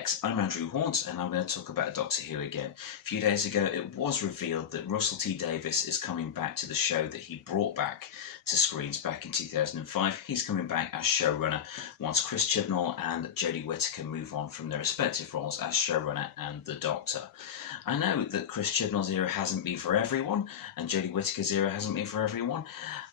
Hex. I'm Andrew Hawnt and I'm going to talk about Doctor Who again. A few days ago it was revealed that Russell T Davies is coming back to the show that he brought back to screens back in 2005. He's coming back as showrunner once Chris Chibnall and Jodie Whittaker move on from their respective roles as showrunner and the Doctor. I know that Chris Chibnall's era hasn't been for everyone and Jodie Whittaker's era hasn't been for everyone,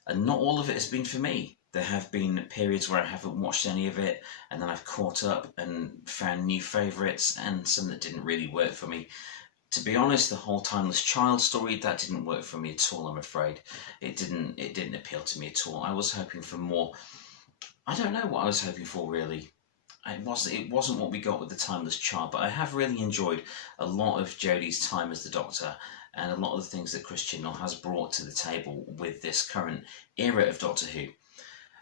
and not all of it has been for me. There have been periods where I haven't watched any of it, and then I've caught up and found new favourites, and some that didn't really work for me. To be honest, the whole Timeless Child story, that didn't work for me at all, I'm afraid. It didn't appeal to me at all. I was hoping for more. I don't know what I was hoping for, really. It wasn't what we got with the Timeless Child, but I have really enjoyed a lot of Jodie's time as the Doctor, and a lot of the things that Chris Chibnall has brought to the table with this current era of Doctor Who.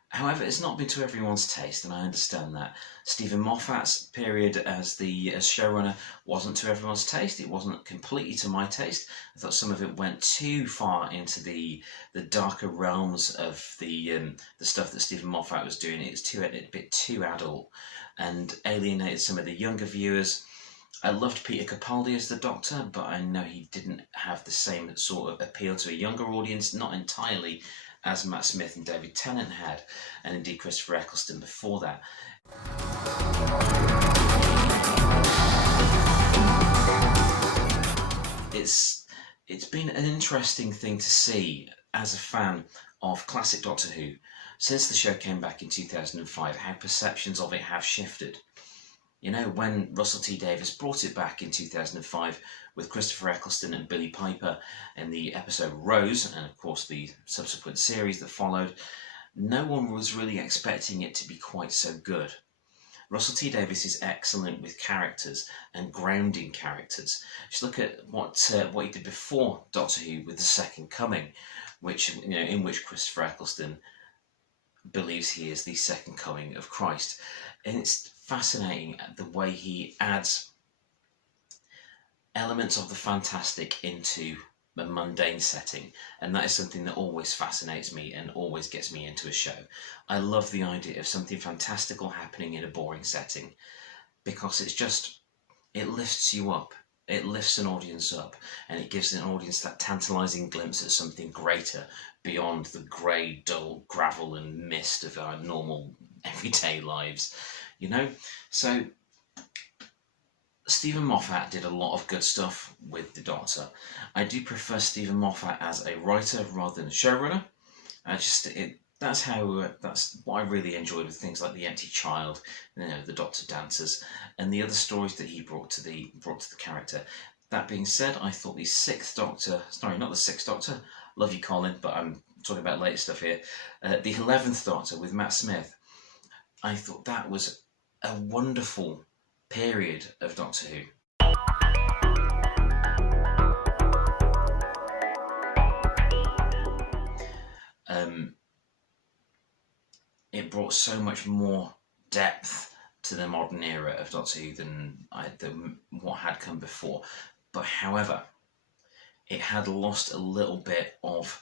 However, it's not been to everyone's taste, and I understand that. Stephen Moffat's period as showrunner wasn't to everyone's taste. It wasn't completely to my taste. I thought some of it went too far into the darker realms of the stuff that Stephen Moffat was doing. It was a bit too adult and alienated some of the younger viewers. I loved Peter Capaldi as the Doctor, but I know he didn't have the same sort of appeal to a younger audience, not entirely, as Matt Smith and David Tennant had, and indeed Christopher Eccleston before that. It's been an interesting thing to see as a fan of classic Doctor Who, since the show came back in 2005, how perceptions of it have shifted. You know, when Russell T Davies brought it back in 2005 with Christopher Eccleston and Billie Piper in the episode Rose, and of course the subsequent series that followed, no one was really expecting it to be quite so good. Russell T Davies is excellent with characters and grounding characters. Just look at what he did before Doctor Who with The Second Coming, in which Christopher Eccleston believes he is the second coming of Christ. And it's fascinating the way he adds elements of the fantastic into a mundane setting, and that is something that always fascinates me and always gets me into a show. I love the idea of something fantastical happening in a boring setting, because it lifts you up. It lifts an audience up, and it gives an audience that tantalising glimpse at something greater beyond the grey, dull gravel and mist of our normal everyday lives. You know? So Stephen Moffat did a lot of good stuff with the Doctor. I do prefer Stephen Moffat as a writer rather than a showrunner. That's what I really enjoyed with things like The Empty Child, The Doctor Dancers, and the other stories that he brought to the character. That being said, I thought the 6th Doctor, sorry, not the 6th Doctor, love you Colin, but I'm talking about later stuff here, the 11th Doctor with Matt Smith, I thought that was a wonderful period of Doctor Who. It brought so much more depth to the modern era of Doctor Who than what had come before. But however, it had lost a little bit of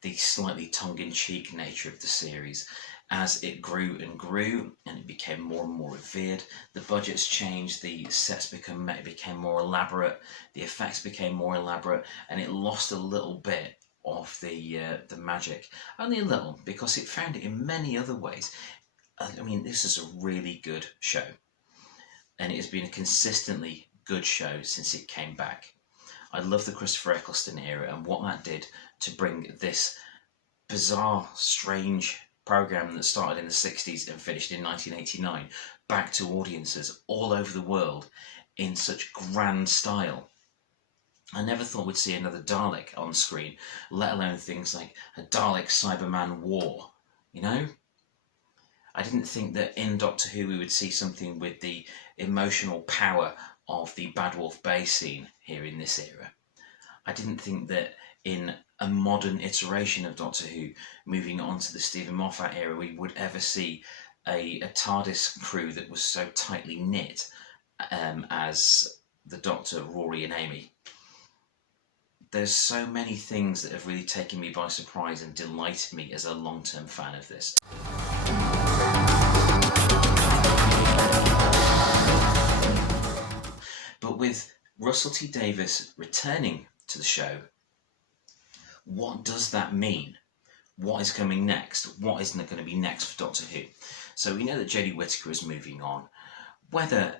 the slightly tongue-in-cheek nature of the series. As it grew and grew, and it became more and more revered, the budgets changed, the sets became more elaborate, the effects became more elaborate, and it lost a little bit of the magic. Only a little, because it found it in many other ways. I mean, this is a really good show, and it has been a consistently good show since it came back. I love the Christopher Eccleston era and what that did to bring this bizarre, strange program that started in the 60s and finished in 1989 back to audiences all over the world in such grand style. I never thought we'd see another Dalek on screen, let alone things like a Dalek Cyberman war, you know? I didn't think that in Doctor Who we would see something with the emotional power of the Bad Wolf Bay scene here in this era. I didn't think that in a modern iteration of Doctor Who, moving on to the Stephen Moffat era, we would ever see a TARDIS crew that was so tightly knit as the Doctor, Rory and Amy. There's so many things that have really taken me by surprise and delighted me as a long-term fan of this. with Russell T Davies returning to the show, what does that mean? What is coming next? What isn't going to be next for Doctor Who? So we know that Jodie Whittaker is moving on. Whether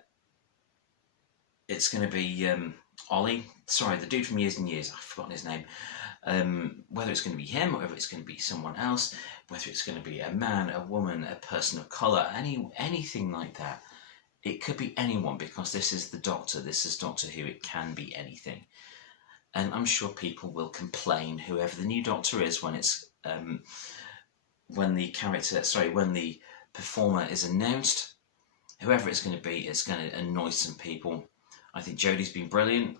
it's going to be Ollie, sorry, the dude from Years and Years, I've forgotten his name, whether it's going to be him or whether it's going to be someone else, whether it's going to be a man, a woman, a person of colour, anything like that. It could be anyone, because this is the Doctor, this is Doctor Who, it can be anything. And I'm sure people will complain, whoever the new Doctor is, when it's when the performer is announced, whoever it's going to be, it's going to annoy some people. I think Jodie's been brilliant.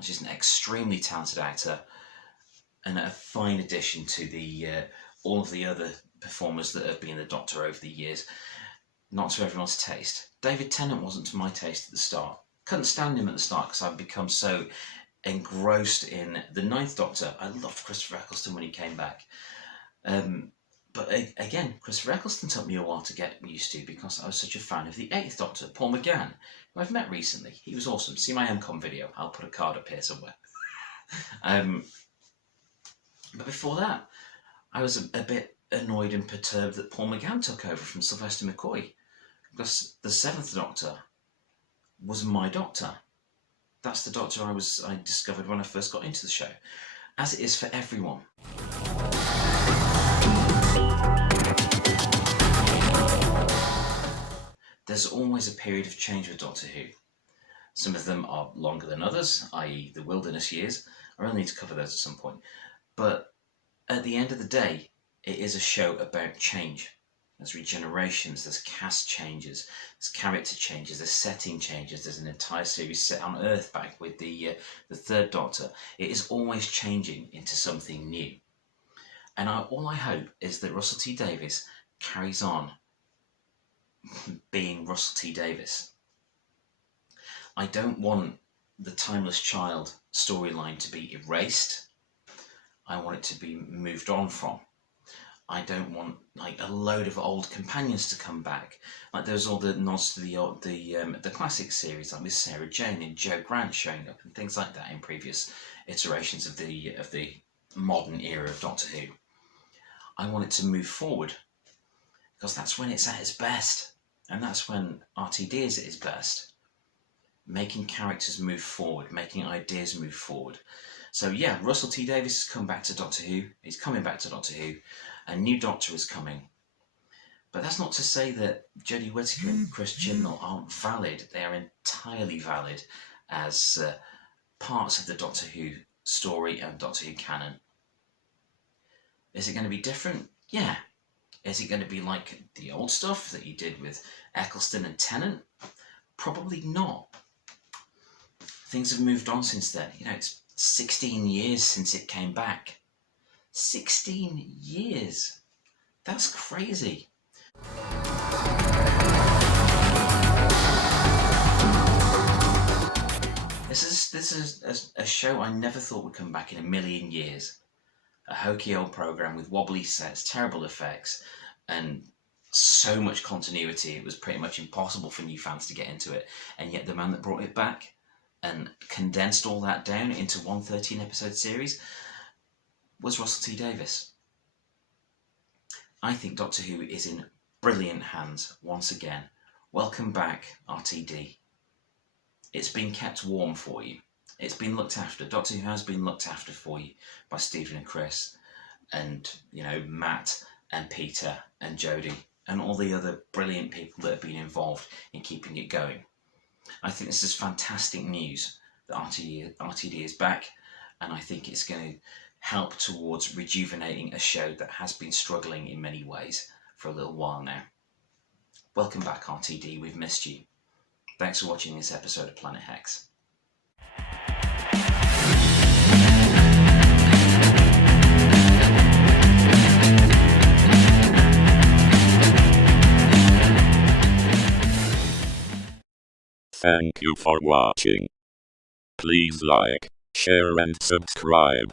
She's an extremely talented actor and a fine addition to the all of the other performers that have been the Doctor over the years. Not to everyone's taste. David Tennant wasn't to my taste at the start. Couldn't stand him at the start because I'd become so engrossed in the Ninth Doctor. I loved Christopher Eccleston when he came back. But again, Christopher Eccleston took me a while to get used to because I was such a fan of the Eighth Doctor, Paul McGann, who I've met recently. He was awesome. See my MCOM video. I'll put a card up here somewhere. But before that, I was a bit annoyed and perturbed that Paul McGann took over from Sylvester McCoy, because the Seventh Doctor was my Doctor. That's the Doctor I discovered when I first got into the show, as it is for everyone. There's always a period of change with Doctor Who. Some of them are longer than others, i.e. the wilderness years. I really need to cover those at some point. But at the end of the day, it is a show about change. There's regenerations, there's cast changes, there's character changes, there's setting changes, there's an entire series set on Earth back with the Third Doctor. It is always changing into something new. And all I hope is that Russell T Davies carries on being Russell T Davies. I don't want the Timeless Child storyline to be erased. I want it to be moved on from. I don't want like a load of old companions to come back. Like there's all the nods to the classic series, like with Sarah Jane and Joe Grant showing up and things like that in previous iterations of the modern era of Doctor Who. I want it to move forward because that's when it's at its best, and that's when RTD is at its best. Making characters move forward, making ideas move forward. So yeah, Russell T Davies has come back to Doctor Who. He's coming back to Doctor Who. A new Doctor is coming. But that's not to say that Jodie Whittaker and Chris Chibnall aren't valid. They are entirely valid as parts of the Doctor Who story and Doctor Who canon. Is it going to be different? Yeah. Is it going to be like the old stuff that you did with Eccleston and Tennant? Probably not. Things have moved on since then. You know, it's 16 years since it came back. 16 years. That's crazy. This is a show I never thought would come back in a million years. A hokey old program with wobbly sets, terrible effects, and so much continuity. It was pretty much impossible for new fans to get into it. And yet the man that brought it back and condensed all that down into one 13-episode series was Russell T Davies. I think Doctor Who is in brilliant hands once again. Welcome back, RTD. It's been kept warm for you. It's been looked after. Doctor Who has been looked after for you by Stephen and Chris, and Matt and Peter and Jodie and all the other brilliant people that have been involved in keeping it going. I think this is fantastic news that RTD is back, and I think it's going to help towards rejuvenating a show that has been struggling in many ways for a little while now. Welcome back, RTD. We've missed you. Thanks for watching this episode of Planet Hex. Thank you for watching. Please like, share and subscribe.